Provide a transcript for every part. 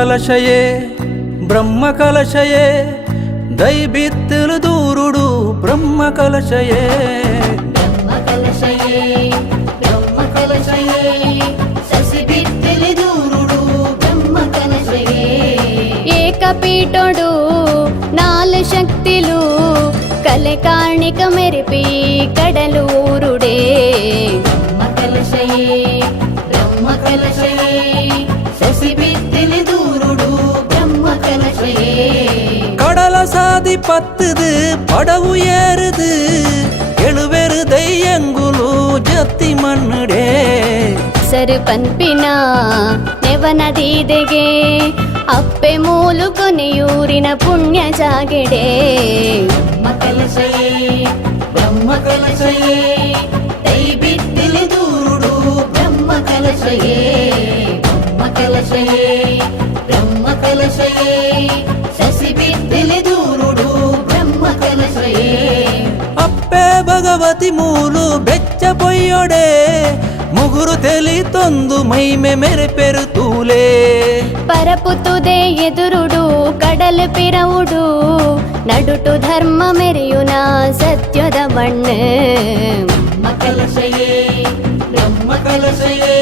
కలశయే బ్రహ్మ కలశయే దైబిత్తులు దూరుడు బ్రహ్మ కలశయే బ్రహ్మ కలశయే బ్రహ్మ కలశయే శశిబిత్తులు దూరుడు బ్రహ్మ కలశయే ఏకపీఠుడు నాలుగు శక్తులు కలకాణిక మెరిపి కడలూరుడే బ్రహ్మ కలశయే బ్రహ్మ కలశయే శశిబిత్తులు దూరుడు బ్రహ్మ కలశయే கடல சாதி பத்துது படவு ஏறுது எழுவெரு தையங்குಲು ಜತ್ತಿ ಮಣ್ಣುಡೇ ಸರು ಪನ್ಪಿನ ನೆವನದೀದೆಗೆ ಅಪ್ಪೆ ಮೂಲು ಕೊನೆಯೂರಿನ ಪುಣ್ಯ ಜಾಗೆಡೆ ಬ್ರಹ್ಮ ಕಲಶಯೇ ಬ್ರಹ್ಮ ಕಲಶಯೇ ದೈಬಿತ್ತಿಲಿ ದೂರುಡು ಬ್ರಹ್ಮ ಕಲಶಯೇ ಬ್ರಹ್ಮ ಕಲಶಯೇ ಬ್ರಹ್ಮ ಕಲಶಯೇ ಶಶಿಬಿತ್ತಿಲಿ ದೂರುಡು ಬ್ರಹ್ಮ ಕಲಶಯೇ ಅಪ್ಪೆ ಭಗವತಿ ಮೂಲು ಬೆಚ್ಚ ಪೊಯ್ಯೊಡೆ ಮುಗುರು ತೆಲಿ ತೊಂದು ಮೈಮೆ ಮೆರೆ ಪೆರುತೂಲೆ ಪರಪುತುದೆ ಎದುರುಡು ಕಡಲು ಪಿರವುಡು ನಡುಟು ಧರ್ಮ ಮೆರೆಯುನ ಸತ್ಯದ ಬಣ್ಣ ಬ್ರಹ್ಮ ಕಲಶಯೇ ಬ್ರಹ್ಮ ಕಲಶಯೇ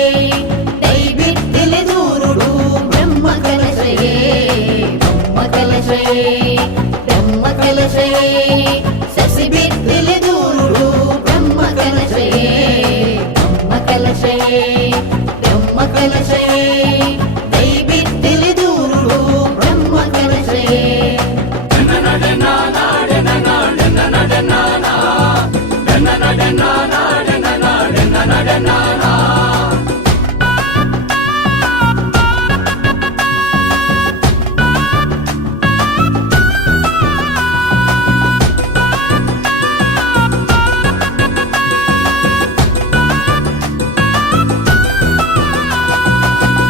ದೈಬಿತ್ತಿಲಿ ದೂರುಡು ಬ್ರಹ್ಮ ಕಲಶಯೇ ಬ್ರಹ್ಮ ಕಲಶಯೇ ಬ್ರಹ್ಮ ಕಲಶಯೇ ಶಶಿಬಿತ್ತಿಲಿ ದೂರುಡು ಬ್ರಹ್ಮ ಕಲಶಯೇ ಬ್ರಹ್ಮ ಕಲಶಯೇ ಬ್ರಹ್ಮ ಕಲಶಯೇ ದೈಬಿತ್ತಿಲಿ ದೂರುಡು ಬ್ರಹ್ಮ ಕಲಶಯೇ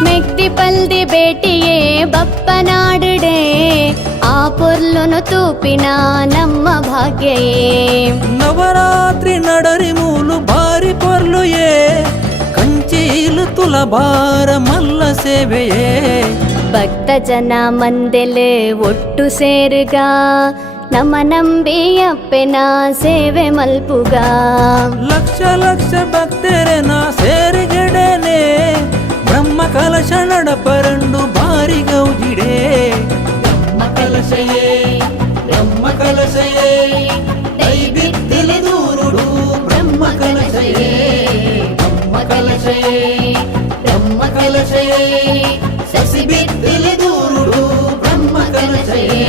ಮೆಕ್ತಿಪಲ್ದಿ ಬೇಟಿಯೇ ಬಪ್ಪನಾಡುಡೆ ಆ ಪೊರ್ಲುನು ತೂಪಿನ ನಮ್ಮ ಭಾಗ್ಯಯೇ ನವರಾತ್ರಿ ನಡರಿ ಮೂಲು ಬಾರಿ ಪೊರ್ಲುಯೇ ಕಂಚೀಲು ತುಲಭಾರ ಮಲ್ಲ ಸೇವೆಯೇ ಭಕ್ತ ಜನ ಮಂದೆಲೆ ಒಟ್ಟು ಸೇರುಗ ನಮ್ಮ ನಂಬಿ ಅಪ್ಪೆನ ಸೇವೆ ಮಲ್ಪುಗ ಲಕ್ಷ ಲಕ್ಷ ಭಕ್ತರೆನ ಸೇರಿಗೆಡೆನೆ ಬ್ರಹ್ಮ ಕಲಶ ನಡಪರಂಡು ಬಾರಿ ಗೌಜಿಡೆ ಬ್ರಹ್ಮ ಕಲಶಯೇ ಬ್ರಹ್ಮ ಕಲಶಯೇ ದೈಬಿತ್ತಿಲಿ ದೂರುಡು ಬ್ರಹ್ಮ ಕಲಶಯೇ ಬ್ರಹ್ಮ ಕಲಶಯೇ ಬ್ರಹ್ಮ ಕಲಶಯೇ ಶಶಿಬಿತ್ತಿಲಿ ದೂರುಡು ಬ್ರಹ್ಮ ಕಲಶಯೇ